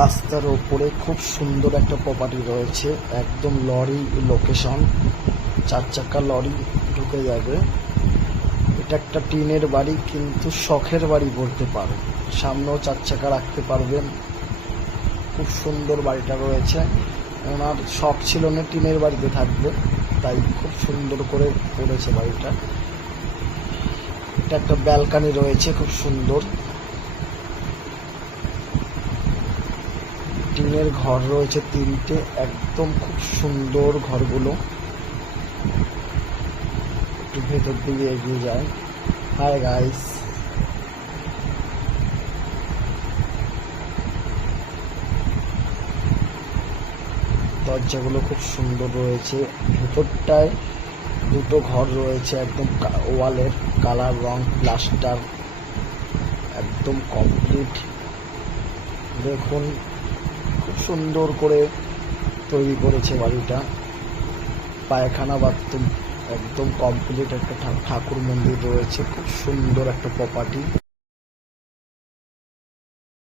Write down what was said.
রাস্তার ওপরে খুব সুন্দর একটা প্রপার্টি রয়েছে, একদম লরি লোকেশন, 4 চাকা লরি ঢুকে যাবে। এটা একটা টিনের বাড়ি, কিন্তু শখের বাড়ি বলতে পারো। সামনেও 4 চাকা রাখতে পারবেন। খুব সুন্দর বাড়িটা রয়েছে। ওনার শখ ছিল না টিনের বাড়িতে থাকবে, তাই খুব সুন্দর করে করেছে বাড়িটা। এটা একটা ব্যালকানি রয়েছে, খুব সুন্দর। টিনের ঘর রয়েছে 3টে, একদম খুব সুন্দর ঘরগুলো। একটু ভেতর দিকে এগিয়ে যায়। হাই গাইস, দরজাগুলো খুব সুন্দর রয়েছে। ভেতরটায় 2টো ঘর রয়েছে, একদম ওয়ালের কালার রং প্লাস্টার একদম কমপ্লিট। দেখুন খুব সুন্দর করে তৈরি করেছে বাড়িটা। পায়খানা বাথরুম একদম কমপ্লিট। একটা ঠাকুর মন্দির রয়েছে, খুব সুন্দর একটা প্রপার্টি।